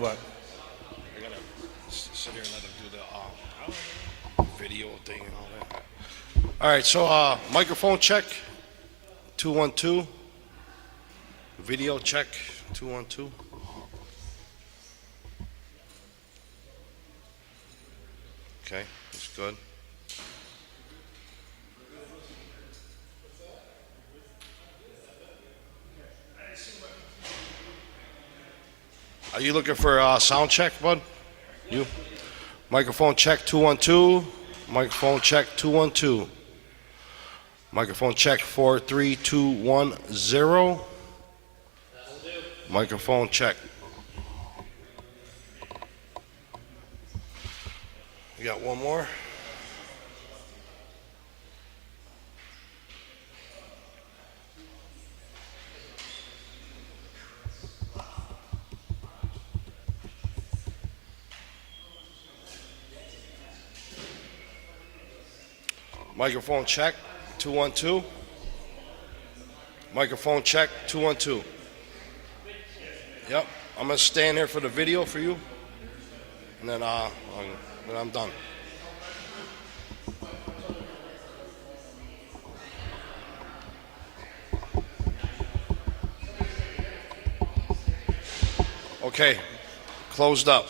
What? I gotta sit here and let him do the video thing and all that. All right, so microphone check, 212. Video check, 212. Okay, that's good. Are you looking for a sound check, bud? You? Microphone check 212. Microphone check 212. Microphone check 43210. Microphone check. You got one more? Microphone check 212. Microphone check 212. Yep, I'm gonna stand here for the video for you, and then I'm done. Okay, closed up.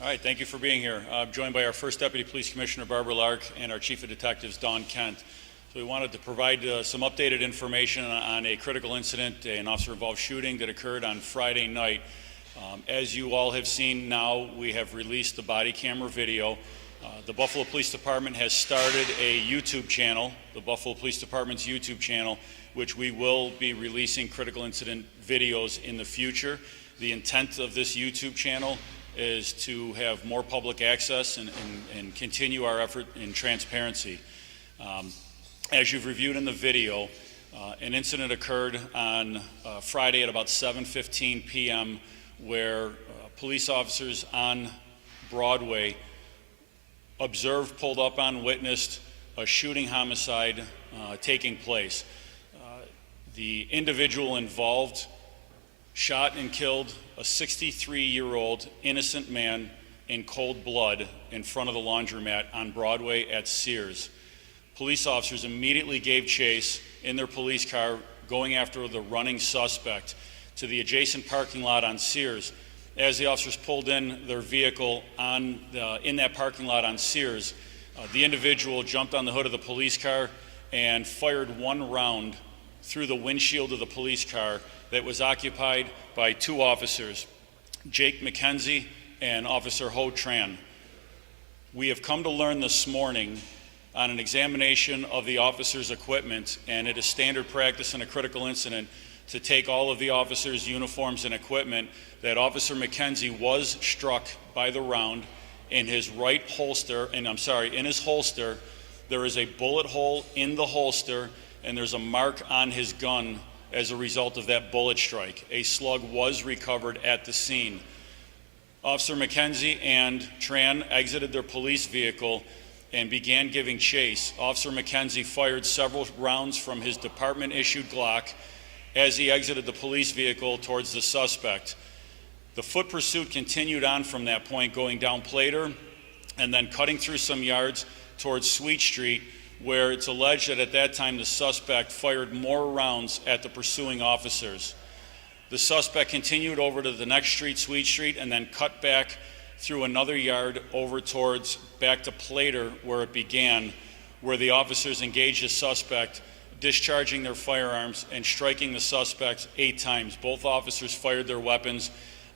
All right, thank you for being here. I'm joined by our First Deputy Police Commissioner, Barbara Lark, and our Chief of Detectives, Don Kent. So we wanted to provide some updated information on a critical incident, an officer-involved shooting that occurred on Friday night. As you all have seen now, we have released the body camera video. The Buffalo Police Department has started a YouTube channel, the Buffalo Police Department's YouTube channel, which we will be releasing critical incident videos in the future. The intent of this YouTube channel is to have more public access and continue our effort in transparency. As you've reviewed in the video, an incident occurred on Friday at about 7:15 p.m. where police officers on Broadway observed, pulled up on, witnessed a shooting homicide taking place. The individual involved shot and killed a 63-year-old innocent man in cold blood in front of the laundromat on Broadway at Sears. Police officers immediately gave chase in their police car, going after the running suspect to the adjacent parking lot on Sears. As the officers pulled in their vehicle in that parking lot on Sears, the individual jumped on the hood of the police car and fired one round through the windshield of the police car that was occupied by two officers, Jake McKenzie and Officer Ho Tran. We have come to learn this morning on an examination of the officers' equipment, and it is standard practice in a critical incident to take all of the officers' uniforms and equipment, that Officer McKenzie was struck by the round in his right holster, in his holster. There is a bullet hole in the holster, and there's a mark on his gun as a result of that bullet strike. A slug was recovered at the scene. Officer McKenzie and Tran exited their police vehicle and began giving chase. Officer McKenzie fired several rounds from his department-issued Glock as he exited the police vehicle towards the suspect. The foot pursuit continued on from that point, going down Plater and then cutting through some yards towards Sweet Street, where it's alleged that at that time the suspect fired more rounds at the pursuing officers. The suspect continued over to the next street, Sweet Street, and then cut back through another yard over towards back to Plater, where it began, where the officers engaged the suspect, discharging their firearms and striking the suspect 8 times. Both officers fired their weapons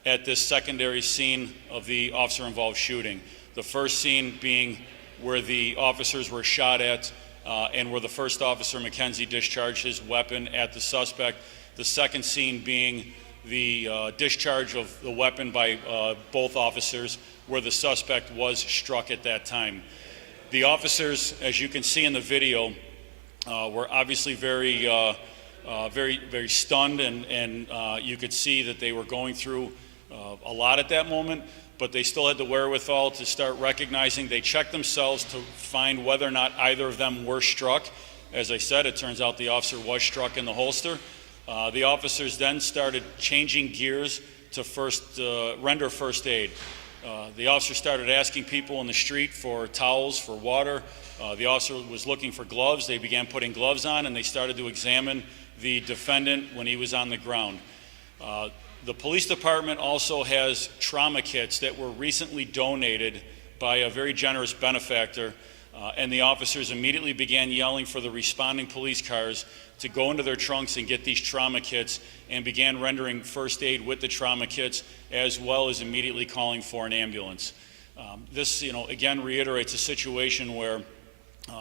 at this secondary scene of the officer-involved shooting. The first scene being where the officers were shot at and where the first officer, McKenzie, discharged his weapon at the suspect. The second scene being the discharge of the weapon by both officers, where the suspect was struck at that time. The officers, as you can see in the video, were obviously very stunned, and you could see that they were going through a lot at that moment, but they still had the wherewithal to start recognizing. They checked themselves to find whether or not either of them were struck. As I said, it turns out the officer was struck in the holster. The officers then started changing gears to render first aid. The officer started asking people in the street for towels, for water. The officer was looking for gloves. They began putting gloves on, and they started to examine the defendant when he was on the ground. The police department also has trauma kits that were recently donated by a very generous benefactor, and the officers immediately began yelling for the responding police cars to go into their trunks and get these trauma kits, and began rendering first aid with the trauma kits, as well as immediately calling for an ambulance. This, again reiterates a situation where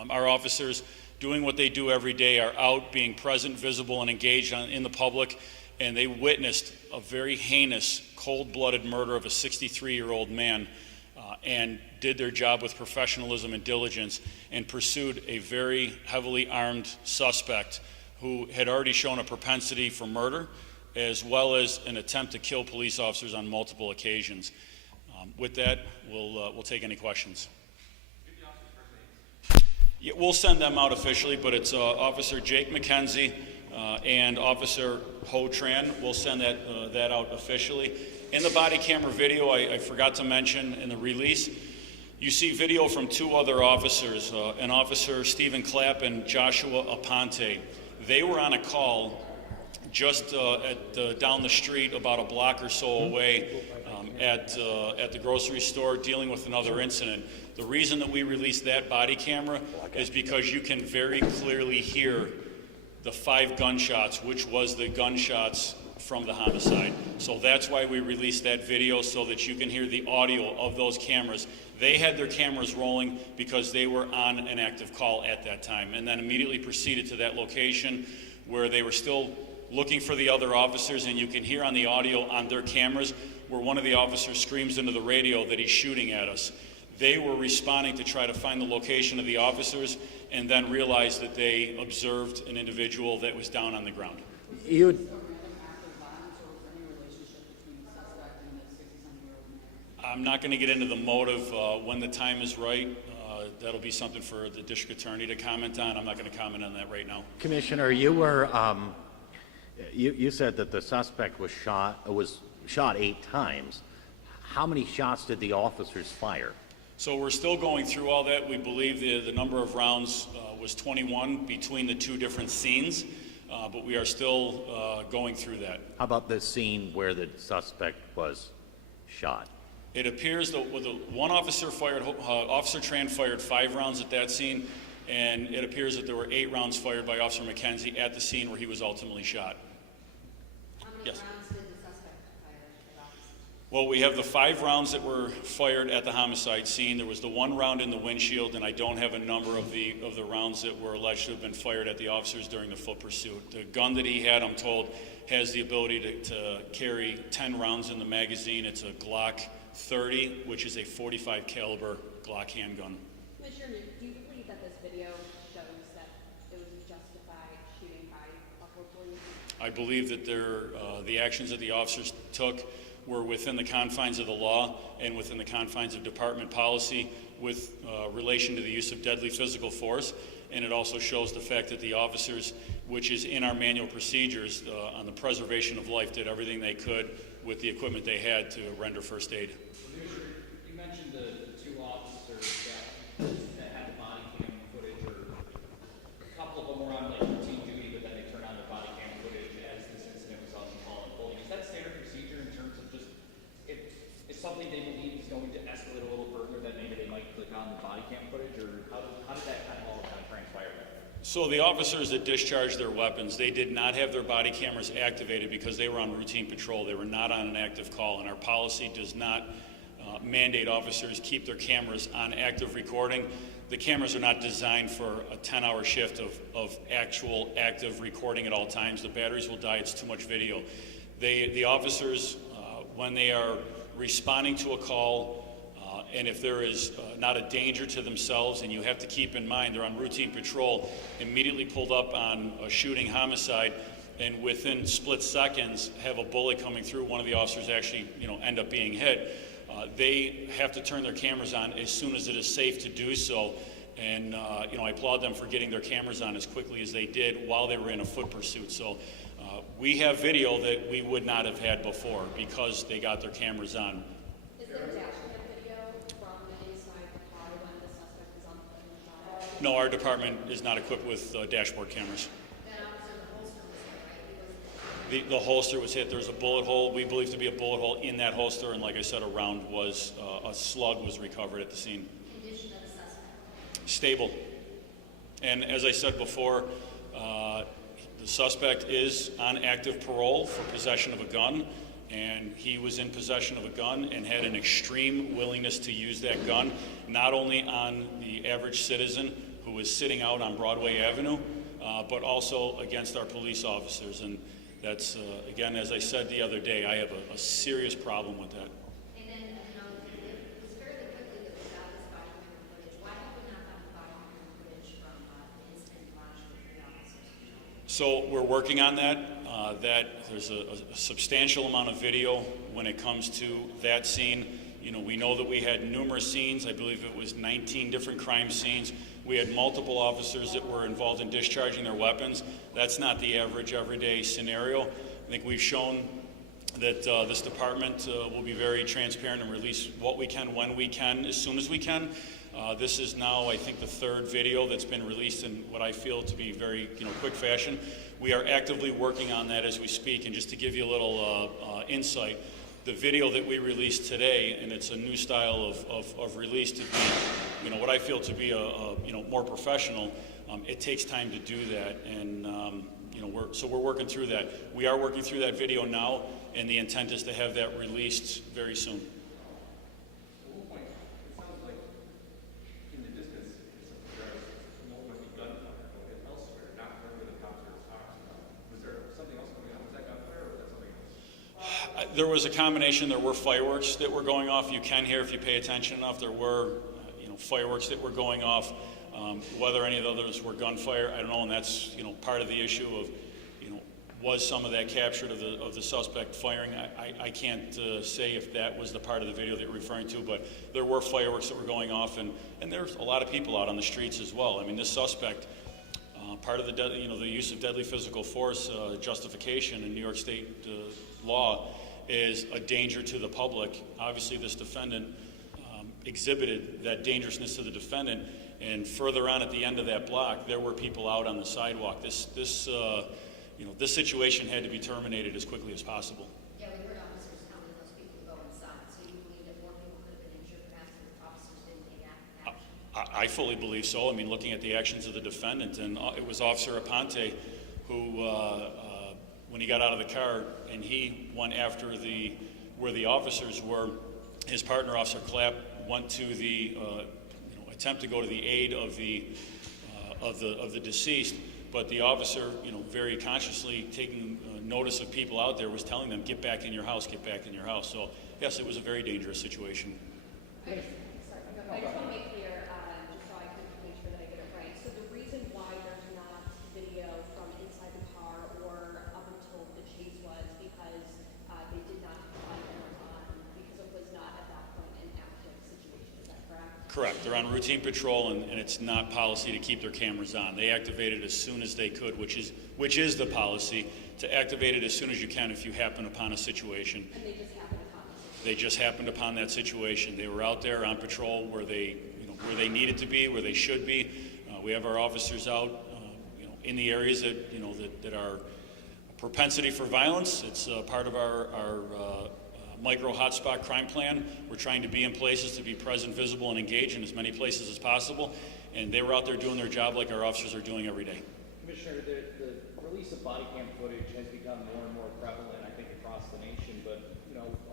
our officers, doing what they do every day, are out, being present, visible, and engaged in the public, and they witnessed a very heinous, cold-blooded murder of a 63-year-old man, and did their job with professionalism and diligence, and pursued a very heavily armed suspect who had already shown a propensity for murder, as well as an attempt to kill police officers on multiple occasions. With that, we'll take any questions. Yeah, we'll send them out officially, but it's Officer Jake McKenzie and Officer Ho Tran. We'll send that out officially. In the body camera video, I forgot to mention in the release, you see video from 2 other officers, an officer Stephen Clapp and Joshua Aponte. They were on a call just down the street, about a block or so away, at the grocery store dealing with another incident. The reason that we released that body camera is because you can very clearly hear the 5 gunshots, which was the gunshots from the homicide. So that's why we released that video, so that you can hear the audio of those cameras. They had their cameras rolling because they were on an active call at that time, and then immediately proceeded to that location where they were still looking for the other officers, and you can hear on the audio on their cameras where one of the officers screams into the radio that he's shooting at us. They were responding to try to find the location of the officers, and then realized that they observed an individual that was down on the ground. I'm not going to get into the motive when the time is right. That'll be something for the district attorney to comment on. I'm not going to comment on that right now. Commissioner, you were you said that the suspect was shot 8 times. How many shots did the officers fire? So we're still going through all that. We believe the number of rounds was 21 between the 2 different scenes, but we are still going through that. How about the scene where the suspect was shot? It appears that one officer fired, Officer Tran fired 5 rounds at that scene, and it appears that there were 8 rounds fired by Officer McKenzie at the scene where he was ultimately shot. How many Yes. rounds did the suspect fire at the officer? Well, we have the 5 rounds that were fired at the homicide scene. There was the 1 round in the windshield, and I don't have a number of the rounds that were alleged to have been fired at the officers during the foot pursuit. The gun that he had, I'm told, has the ability to carry 10 rounds in the magazine. It's a Glock 30, which is a .45 caliber Glock handgun. Commissioner, do you believe that this video shows that it was justified shooting by Buffalo police? I believe that the actions that the officers took were within the confines of the law and within the confines of department policy with relation to the use of deadly physical force. And it also shows the fact that the officers, which is in our manual procedures on the preservation of life, did everything they could with the equipment they had to render first aid. You mentioned the 2 officers that had the body cam footage, or a couple of them were on like routine duty, but then they turned on their body cam footage as this incident was on the call unfolding. Is that standard procedure in terms of just if something they believe is going to escalate a little further, that maybe they might click on the body cam footage, or how did that kind of all transpire? So the officers that discharged their weapons, they did not have their body cameras activated because they were on routine patrol. They were not on an active call, and our policy does not mandate officers keep their cameras on active recording. The cameras are not designed for a 10-hour shift of actual active recording at all times. The batteries will die. It's too much video. The officers, when they are responding to a call, and if there is not a danger to themselves, and you have to keep in mind they're on routine patrol, immediately pulled up on a shooting homicide, and within split seconds have a bullet coming through, one of the officers actually end up being hit. They have to turn their cameras on as soon as it is safe to do so, and I applaud them for getting their cameras on as quickly as they did while they were in a foot pursuit. So we have video that we would not have had before because they got their cameras on. Is there a dash cam video from the inside the car when the suspect is on the phone shot? No, our department is not equipped with dashboard cameras. That officer, the holster was there, right? The holster was hit. There's a bullet hole, we believe to be a bullet hole in that holster, and like I said, a slug was recovered at the scene. Condition of the suspect? Stable. And as I said before, the suspect is on active parole for possession of a gun, and he was in possession of a gun and had an extreme willingness to use that gun, not only on the average citizen who was sitting out on Broadway Avenue, but also against our police officers. And that's, again, as I said the other day, I have a serious problem with that. And then, it was fairly quickly that we got this body camera footage. Why have we not gotten body camera footage from the incident lodged with the officers? So we're working on that. There's a substantial amount of video when it comes to that scene. We know that we had numerous scenes. I believe it was 19 different crime scenes. We had multiple officers that were involved in discharging their weapons. That's not the average everyday scenario. I think we've shown that this department will be very transparent and release what we can, when we can, as soon as we can. This is now, I think, the 3rd video that's been released in what I feel to be very, quick fashion. We are actively working on that as we speak. And just to give you a little insight, the video that we released today, and it's a new style of release to be, what I feel to be a more professional. It takes time to do that, and we're working through that. We are working through that video now, and the intent is to have that released very soon. There was a combination. There were fireworks that were going off. You can hear if you pay attention enough. There were, fireworks that were going off. Whether any of those were gunfire, I don't know. And that's, part of the issue of, was some of that captured of the suspect firing? I can't say if that was the part of the video that you're referring to, but there were fireworks that were going off, and there's a lot of people out on the streets as well. I mean, this suspect, part of the use of deadly physical force justification in New York State law is a danger to the public. Obviously, this defendant exhibited that dangerousness to the defendant, and further on at the end of that block, there were people out on the sidewalk. This situation had to be terminated as quickly as possible. Yeah, we heard officers telling those people to go inside, so you believe that more people could have been injured perhaps if the officers didn't take action? I fully believe so. I mean, looking at the actions of the defendant, and it was Officer Aponte who, when he got out of the car and he went after where the officers were, his partner, Officer Clapp, went to the attempt to go to the aid of the deceased, but the officer, very consciously taking notice of people out there, was telling them, "Get back in your house, get back in your house." So yes, it was a very dangerous situation. I just want to make clear, just so I can make sure that I get it right. So the reason why there's not video from inside the car or up until the chase was because they did not have cameras on, because it was not at that point an active situation. Is that correct? Correct. They're on routine patrol, and it's not policy to keep their cameras on. They activate it as soon as they could, which is the policy, to activate it as soon as you can if you happen upon a situation. And they just happened upon this. They just happened upon that situation. They were out there on patrol where they needed to be, where they should be. We have our officers out, in the areas that are propensity for violence. It's part of our micro hotspot crime plan. We're trying to be in places to be present, visible, and engaged in as many places as possible. And they were out there doing their job like our officers are doing every day. Commissioner, the release of body cam footage has become more and more prevalent, I think, across the nation, but,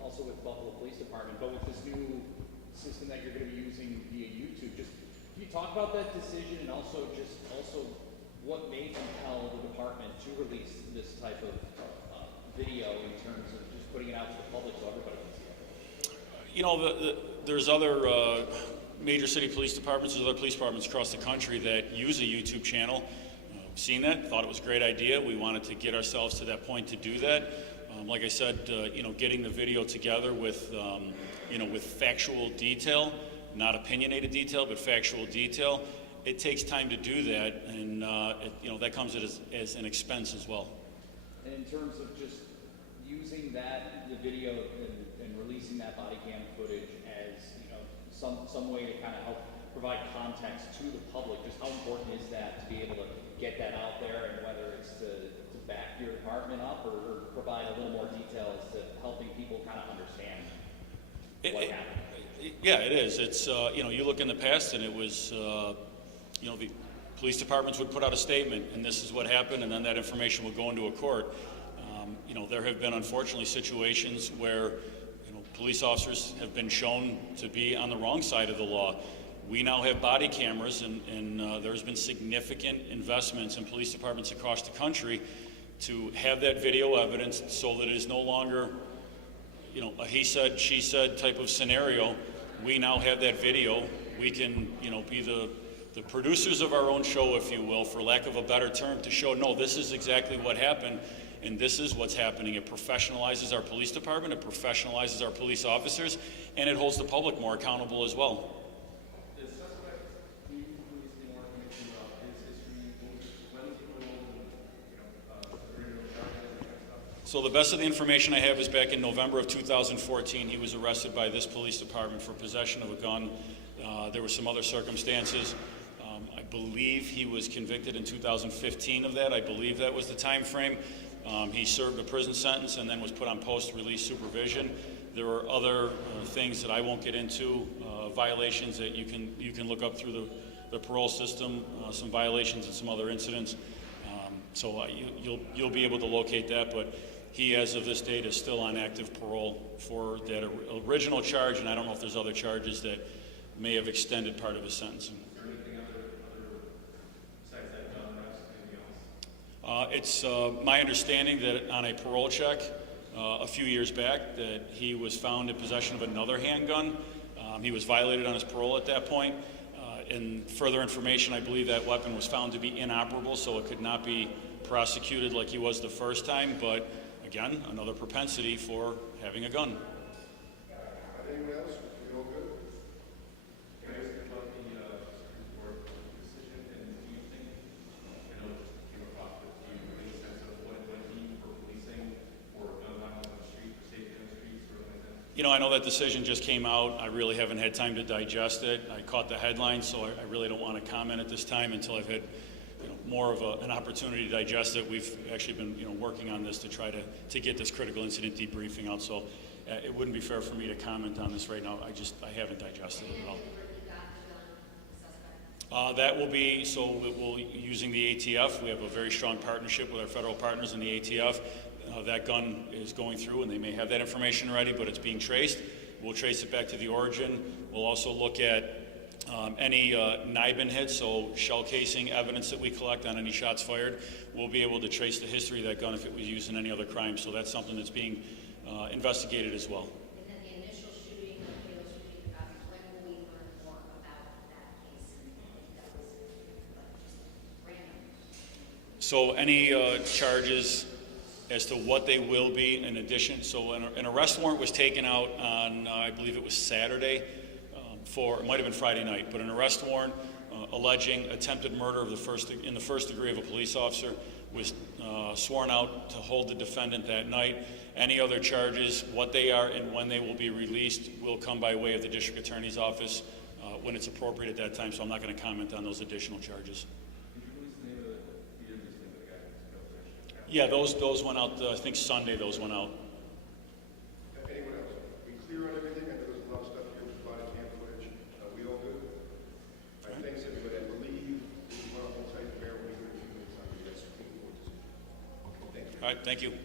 also with Buffalo Police Department. But with this new system that you're going to be using via YouTube, just can you talk about that decision, and also what made compel the department to release this type of video in terms of just putting it out to the public so everybody can see it? There's other major city police departments, there's other police departments across the country that use a YouTube channel. Seen that, thought it was a great idea. We wanted to get ourselves to that point to do that. Like I said, getting the video together with factual detail, not opinionated detail, but factual detail. It takes time to do that, and that comes as an expense as well. And in terms of just using the video and releasing that body cam footage as some way to kind of help provide context to the public, just how important is that to be able to get that out there, and whether it's to back your department up or provide a little more details to helping people kind of understand what happened? Yeah, it is. It's, you look in the past, and it was, the police departments would put out a statement, and this is what happened, and then that information would go into a court. There have been, unfortunately, situations where, police officers have been shown to be on the wrong side of the law. We now have body cameras, and there's been significant investments in police departments across the country to have that video evidence so that it is no longer, a he said, she said type of scenario. We now have that video. We can, be the producers of our own show, if you will, for lack of a better term, to show, no, this is exactly what happened, and this is what's happening. It professionalizes our police department, it professionalizes our police officers, and it holds the public more accountable as well. So the best of the information I have is back in November of 2014, he was arrested by this police department for possession of a gun. There were some other circumstances. I believe he was convicted in 2015 of that. I believe that was the time frame. He served a prison sentence and then was put on post-release supervision. There are other things that I won't get into, violations that you can look up through the parole system, some violations and some other incidents. So you'll be able to locate that, but he, as of this date, is still on active parole for that original charge, and I don't know if there's other charges that may have extended part of his sentencing. Is there anything other besides that gun arrest, anything else? It's my understanding that on a parole check a few years back that he was found in possession of another handgun. He was violated on his parole at that point. In further information, I believe that weapon was found to be inoperable, so it could not be prosecuted like he was the first time, but again, another propensity for having a gun. Anyone else? We all good? Can I ask about the Supreme Court decision, and do you think, I know it just came about, but do you have any sense of what it might mean for policing, for gun violence on the street, for safety on the streets, or anything like that? You know, I know that decision just came out. I really haven't had time to digest it. I caught the headline, so I really don't want to comment at this time until I've had more of an opportunity to digest it. We've actually been working on this to try to get this critical incident debriefing out, so it wouldn't be fair for me to comment on this right now. I haven't digested it at all. That will be, so we'll using the ATF. We have a very strong partnership with our federal partners in the ATF. That gun is going through, and they may have that information ready, but it's being traced. We'll trace it back to the origin. We'll also look at any NIBIN hits, so shell casing evidence that we collect on any shots fired. We'll be able to trace the history of that gun if it was used in any other crime, so that's something that's being investigated as well. And then the initial shooting, the fatal shooting, when will we learn more about that case and if that was just random? So any charges as to what they will be in addition, so an arrest warrant was taken out on, I believe it was Saturday, it might have been Friday night, but an arrest warrant alleging attempted murder of in the first degree of a police officer was sworn out to hold the defendant that night. Any other charges, what they are and when they will be released, will come by way of the district attorney's office when it's appropriate at that time, so I'm not going to comment on those additional charges. Yeah, those went out, I think Sunday those went out. Anyone else? We clear on everything? I know there's a lot of stuff here with body cam footage. We all good? All right, thanks, everybody. I believe we want to hold tight there. We're going to do this on the Supreme Court decision. Okay, thank you. All right, thank you.